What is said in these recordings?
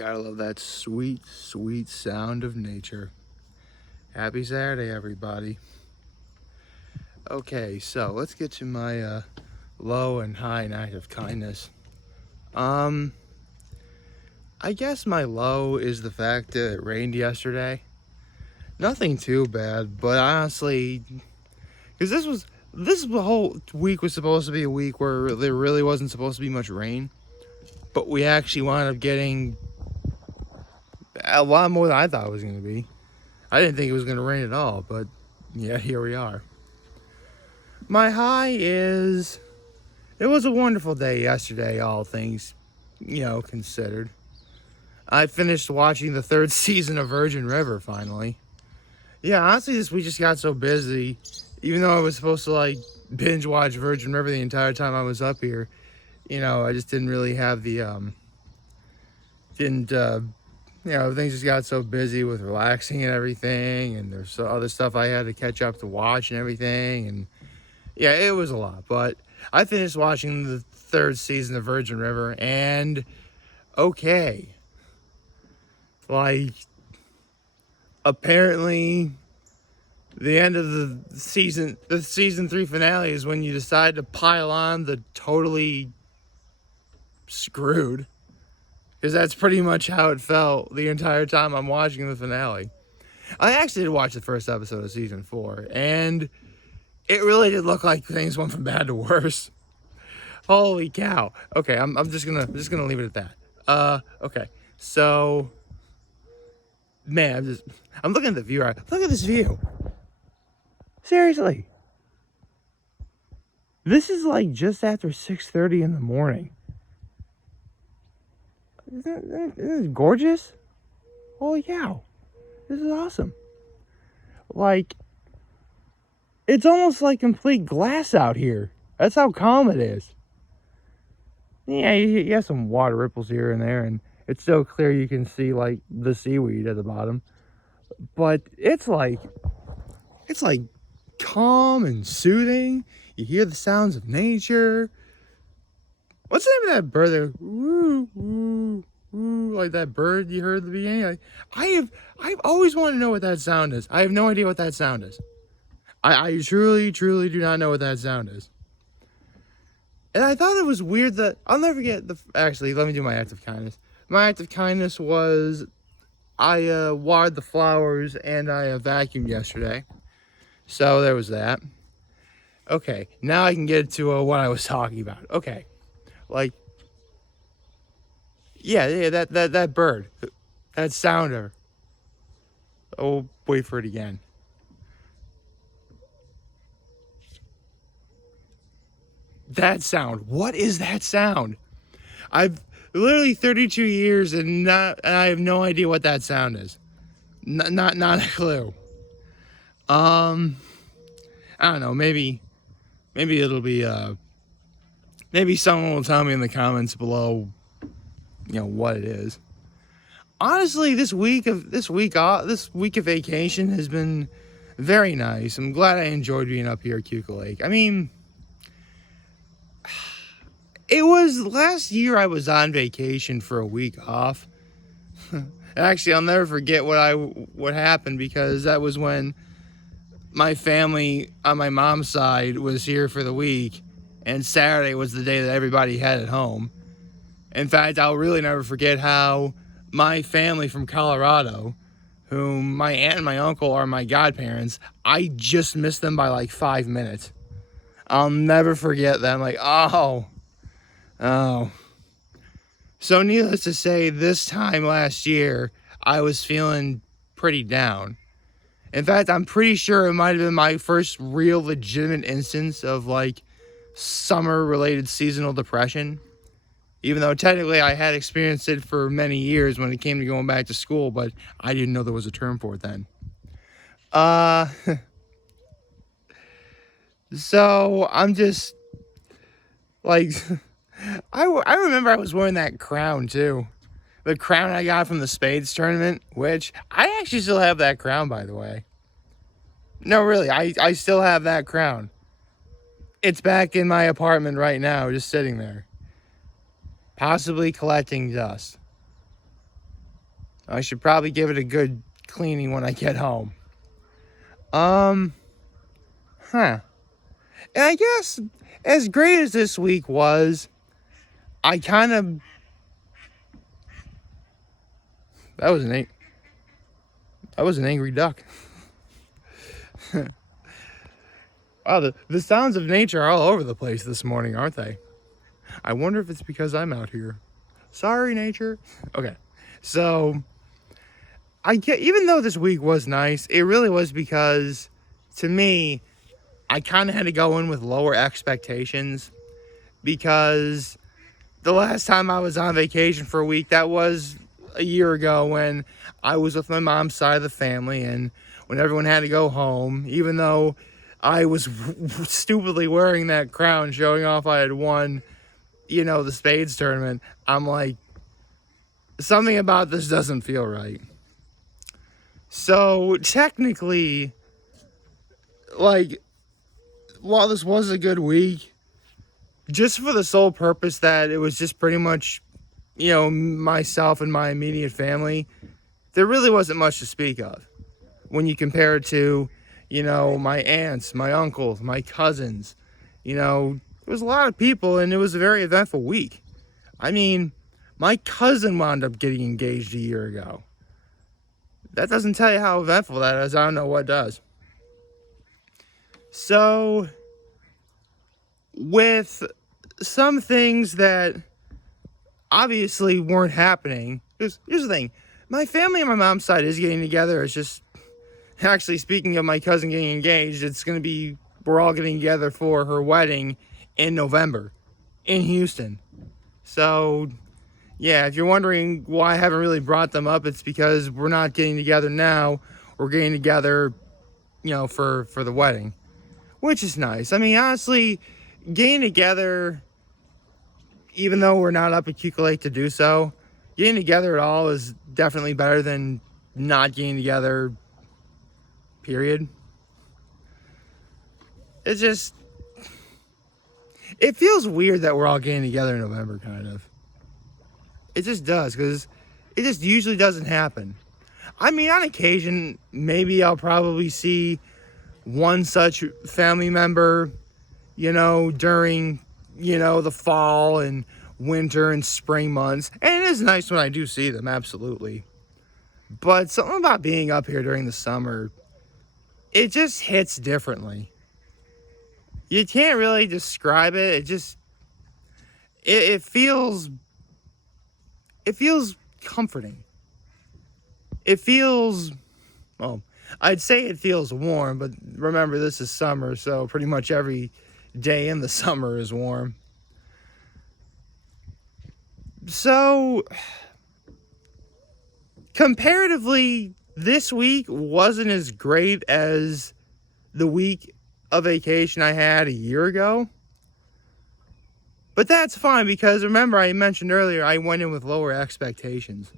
Gotta love that sweet, sweet sound of nature. Happy Saturday, everybody. Okay, so let's get to my low and high night of kindness. I guess my low is the fact that it rained yesterday. Nothing too bad, but honestly, because this whole week was supposed to be a week where there really wasn't supposed to be much rain, but we actually wound up getting a lot more than I thought it was going to be. I didn't think it was going to rain at all, but yeah, here we are. My high is, it was a wonderful day yesterday, all things, considered. I finished watching the third season of Virgin River, finally. Yeah, honestly, this week just got so busy. Even though I was supposed to, binge watch Virgin River the entire time I was up here, I just didn't really have the, things just got so busy with relaxing and everything, and there's other stuff I had to catch up to watch and everything, and yeah, it was a lot. But I finished watching the third season of Virgin River, and okay, apparently the end of the season 3 finale is when you decide to pile on the totally screwed. Because that's pretty much how it felt the entire time I'm watching the finale. I actually did watch the first episode of season 4, and it really did look like things went from bad to worse. Holy cow! Okay, I'm just gonna leave it at that. Okay, so man, I'm looking at the view. Look at this view. Seriously, this is just after 6:30 in the morning. Isn't it gorgeous? Holy cow. This is awesome. It's almost like complete glass out here. That's how calm it is. Yeah, you have some water ripples here and there, and it's so clear you can see, the seaweed at the bottom. But it's calm and soothing. You hear the sounds of nature. What's the name of that bird there? Woo, woo, woo, like that bird you heard at the beginning? I've always wanted to know what that sound is. I have no idea what that sound is. I truly, truly do not know what that sound is. And I thought it was weird that, I'll never forget, actually, let me do my act of kindness. My act of kindness was, I watered the flowers and I vacuumed yesterday. So there was that. Okay, now I can get to what I was talking about. Okay. That bird, that sounder. Oh, wait for it again. That sound. What is that sound? I've literally 32 years and I have no idea what that sound is. Not a clue. I don't know. Maybe it'll be maybe someone will tell me in the comments below, what it is. Honestly, this week of vacation has been very nice. I'm glad I enjoyed being up here at Cuca Lake. I mean, it was last year I was on vacation for a week off. Actually, I'll never forget what happened, because that was when my family on my mom's side was here for the week, and Saturday was the day that everybody headed home. In fact, I'll really never forget how my family from Colorado, whom my aunt and my uncle are my godparents, I just missed them by 5 minutes. I'll never forget them. Oh. So needless to say, this time last year, I was feeling pretty down. In fact, I'm pretty sure it might have been my first real legitimate instance of summer-related seasonal depression. Even though technically I had experienced it for many years when it came to going back to school, but I didn't know there was a term for it then. So I'm just I remember I was wearing that crown too. The crown I got from the Spades tournament, which I actually still have that crown, by the way. No, really, I still have that crown. It's back in my apartment right now, just sitting there. Possibly collecting dust. I should probably give it a good cleaning when I get home. Huh. And I guess as great as this week was, I kind of that was an angry duck. Wow, the sounds of nature are all over the place this morning, aren't they? I wonder if it's because I'm out here. Sorry, nature. Okay, so even though this week was nice, it really was because, to me, I kind of had to go in with lower expectations because the last time I was on vacation for a week, that was a year ago when I was with my mom's side of the family and when everyone had to go home, even though I was stupidly wearing that crown showing off I had won, the spades tournament. I'm like, something about this doesn't feel right. So technically, like, while this was a good week, just for the sole purpose that it was just pretty much, myself and my immediate family, there really wasn't much to speak of when you compare it to, my aunts, my uncles, my cousins. There was a lot of people and it was a very eventful week. I mean, my cousin wound up getting engaged a year ago. That doesn't tell you how eventful that is. I don't know what does. So, with some things that obviously weren't happening, here's the thing. My family on my mom's side is getting together. It's just, actually, speaking of my cousin getting engaged, we're all getting together for her wedding in November in Houston. So, yeah, if you're wondering why I haven't really brought them up, it's because we're not getting together now. We're getting together, for the wedding, which is nice. I mean, honestly, getting together, even though we're not up at Cuckoo Lake to do so, getting together at all is definitely better than not getting together, period. It feels weird that we're all getting together in November, kind of. It just does, because it just usually doesn't happen. I mean, on occasion, maybe I'll probably see one such family member, during, the fall and winter and spring months. And it is nice when I do see them, absolutely. But something about being up here during the summer, it just hits differently. You can't really describe it. It feels comforting. It feels, well, I'd say it feels warm, but remember, this is summer, so pretty much every day in the summer is warm. So, comparatively, this week wasn't as great as the week of vacation I had a year ago. But that's fine, because remember, I mentioned earlier, I went in with lower expectations.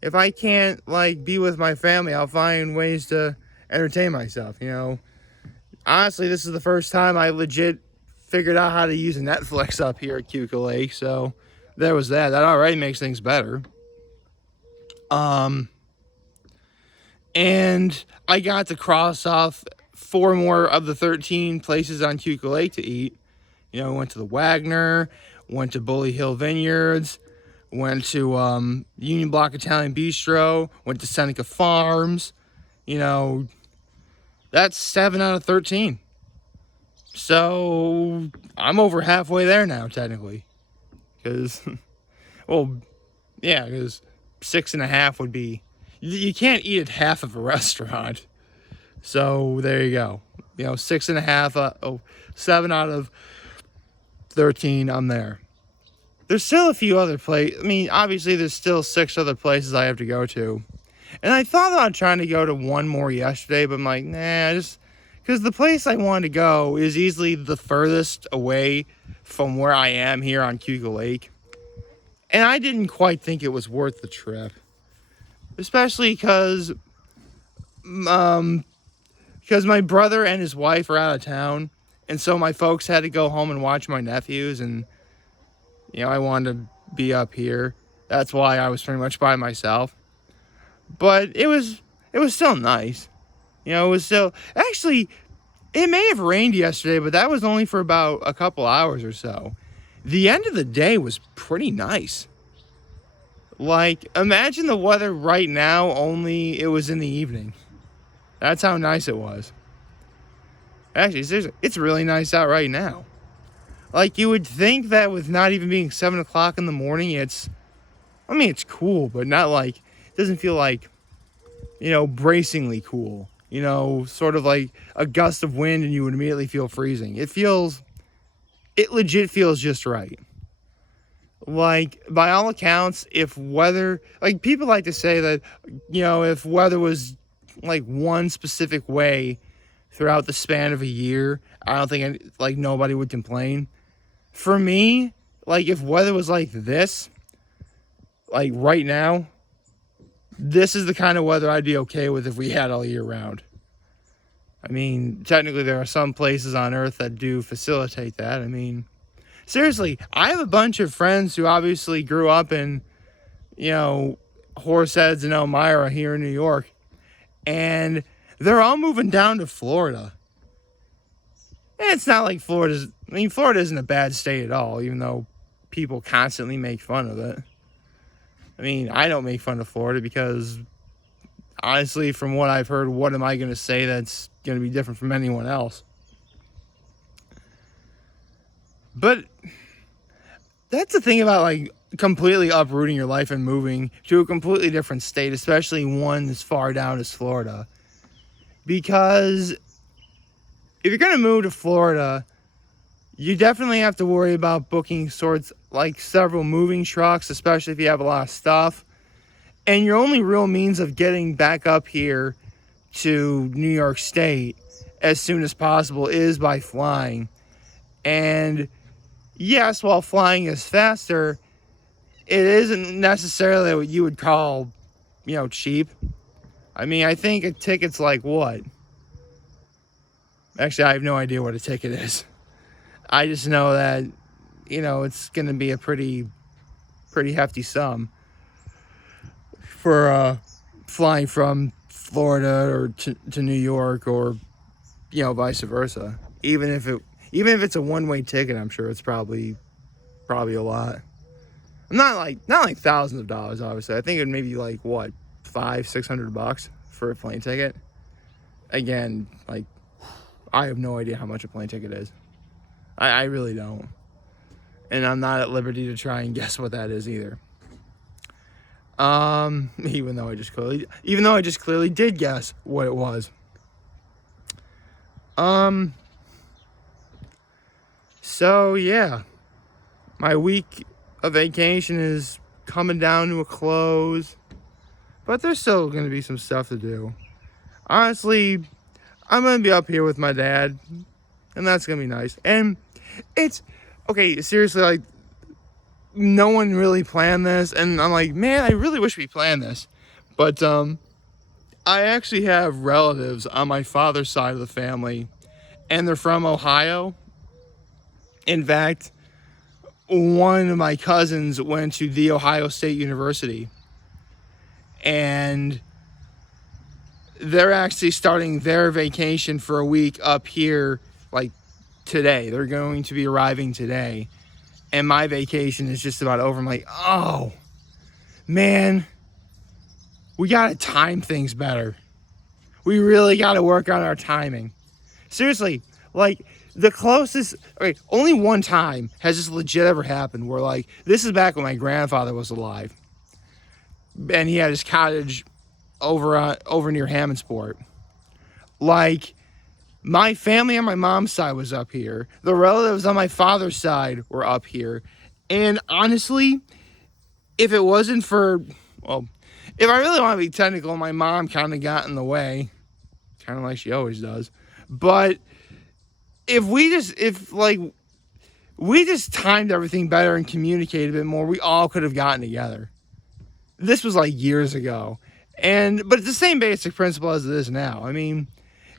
If I can't, be with my family, I'll find ways to entertain myself, Honestly, this is the first time I legit figured out how to use Netflix up here at Cuckoo Lake, so there was that. That already makes things better. And I got to cross off 4 more of the 13 places on Cuckoo Lake to eat. Went to the Wagner, went to Bully Hill Vineyards, went to Union Block Italian Bistro, went to Seneca Farms. That's 7 out of 13. So I'm over halfway there now, technically. Because, because 6.5 would be, you can't eat at half of a restaurant. So there you go. 6.5, 7 out of 13, I'm there. There's still a few other places. I mean, obviously there's still 6 other places I have to go to. And I thought about trying to go to one more yesterday, but I'm like, nah, because the place I wanted to go is easily the furthest away from where I am here on Cuckoo Lake. And I didn't quite think it was worth the trip. Especially because my brother and his wife are out of town. And so my folks had to go home and watch my nephews. And, I wanted to be up here. That's why I was pretty much by myself. But it was still nice. It was still actually it may have rained yesterday, but that was only for about a couple hours or so. The end of the day was pretty nice. Like, imagine the weather right now, only it was in the evening. That's how nice it was. Actually, seriously, it's really nice out right now. Like, you would think that with not even being 7 o'clock in the morning, it's cool, but not like, it doesn't feel like, bracingly cool. Sort of like a gust of wind and you would immediately feel freezing. It legit feels just right. Like, by all accounts, if weather, like, people like to say that, if weather was like one specific way throughout the span of a year, I don't think, like, nobody would complain. For me, like, if weather was like this, like right now, this is the kind of weather I'd be okay with if we had all year round. I mean, technically there are some places on Earth that do facilitate that. I mean, seriously, I have a bunch of friends who obviously grew up in, Horseheads and Elmira here in New York, and they're all moving down to Florida. And it's not like Florida isn't a bad state at all, even though people constantly make fun of it. I mean, I don't make fun of Florida because, honestly, from what I've heard, what am I going to say that's going to be different from anyone else? But that's the thing about, like, completely uprooting your life and moving to a completely different state, especially one as far down as Florida. Because if you're going to move to Florida, you definitely have to worry about booking several moving trucks, especially if you have a lot of stuff. And your only real means of getting back up here to New York State as soon as possible is by flying. And yes, while flying is faster, it isn't necessarily what you would call, cheap. I mean, I think a ticket's like what? Actually, I have no idea what a ticket is. I just know that, it's going to be a pretty hefty sum for flying from Florida or to New Like, or vice versa. Even if it's a one-way ticket, I'm sure it's probably a lot. Not like thousands of dollars, obviously. I think it may be like what, $500-600 for a plane ticket. Again, like, I have no idea how much a plane ticket is. I really don't. And I'm not at liberty to try and guess what that is either. Even though I just clearly did guess what it was. So yeah, my week of vacation is coming down to a close, but there's still going to be some stuff to do. Honestly, I'm going to be up here with my dad, and that's going to be nice. And it's, okay, seriously, like, no one really planned this, and I'm like, man, I really wish we planned this. But, I actually have relatives on my father's side of the family, and they're from Ohio. In fact, one of my cousins went to The Ohio State University, and they're actually starting their vacation for a week up here, like, today. They're going to be arriving today, and my vacation is just about over. I'm like, oh, man, we gotta time things better. We really gotta work on our timing. Seriously, like, the closest, okay, only one time has this legit ever happened where, like, this is back when my grandfather was alive, and he had his cottage over near Hammondsport. Like, my family on my mom's side was up here. The relatives on my father's side were up here. And honestly, if it wasn't for, well, if I really want to be technical, my mom kind of got in the way, kind of like she always does. But if we just timed everything better and communicated a bit more, we all could have gotten together. This was like years ago. But it's the same basic principle as it is now. I mean,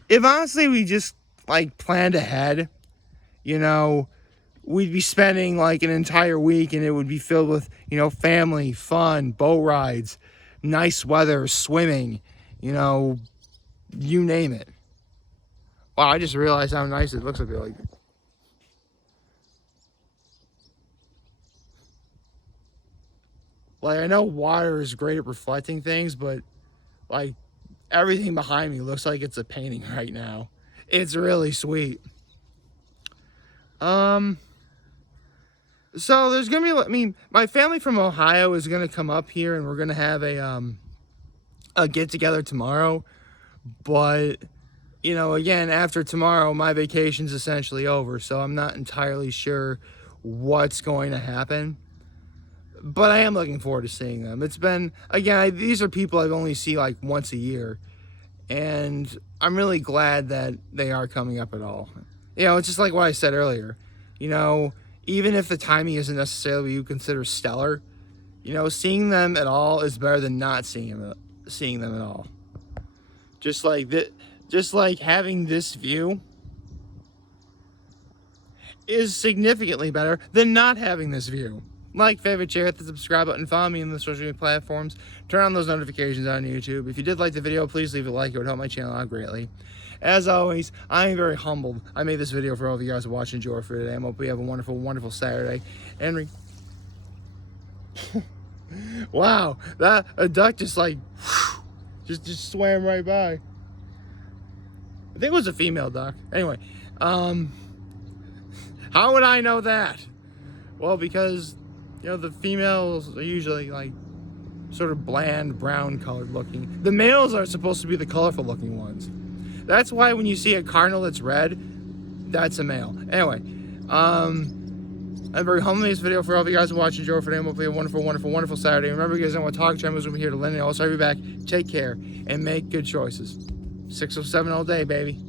if honestly we just, like, planned ahead, we'd be spending like an entire week, and it would be filled with, family, fun, boat rides, nice weather, swimming, you name it. Wow, I just realized how nice it looks up here. Like I know water is great at reflecting things, but like everything behind me looks like it's a painting right now. It's really sweet. So there's gonna be, my family from Ohio is gonna come up here, and we're gonna have a get together tomorrow. But again, after tomorrow, my vacation's essentially over, so I'm not entirely sure what's going to happen. But I am looking forward to seeing them. It's been, again, these are people I've only seen like once a year, and I'm really glad that they are coming up at all. It's just like what I said earlier. Even if the timing isn't necessarily what you consider stellar, seeing them at all is better than not seeing them at all. Just like having this view is significantly better than not having this view. Like, favorite, share, hit the subscribe button, follow me on the social media platforms, turn on those notifications on YouTube. If you did like the video, please leave a like. It would help my channel out greatly. As always, I am very humbled. I made this video for all of you guys to watch and enjoy for today. I hope you have a wonderful, wonderful Saturday. Henry. Wow, that a duck just like just swam right by. I think it was a female duck. Anyway, how would I know that? Well, because the females are usually like sort of bland brown colored looking. The males are supposed to be the colorful looking ones. That's why when you see a cardinal that's red, that's a male. Anyway, I'm very humble in this video for all of you guys to watch and enjoy for today. Hopefully a wonderful, wonderful, wonderful Saturday. Remember, you guys don't want to talk. Channel will be here to lend it. Also, I'll be back. Take care and make good choices. 607 all day, baby.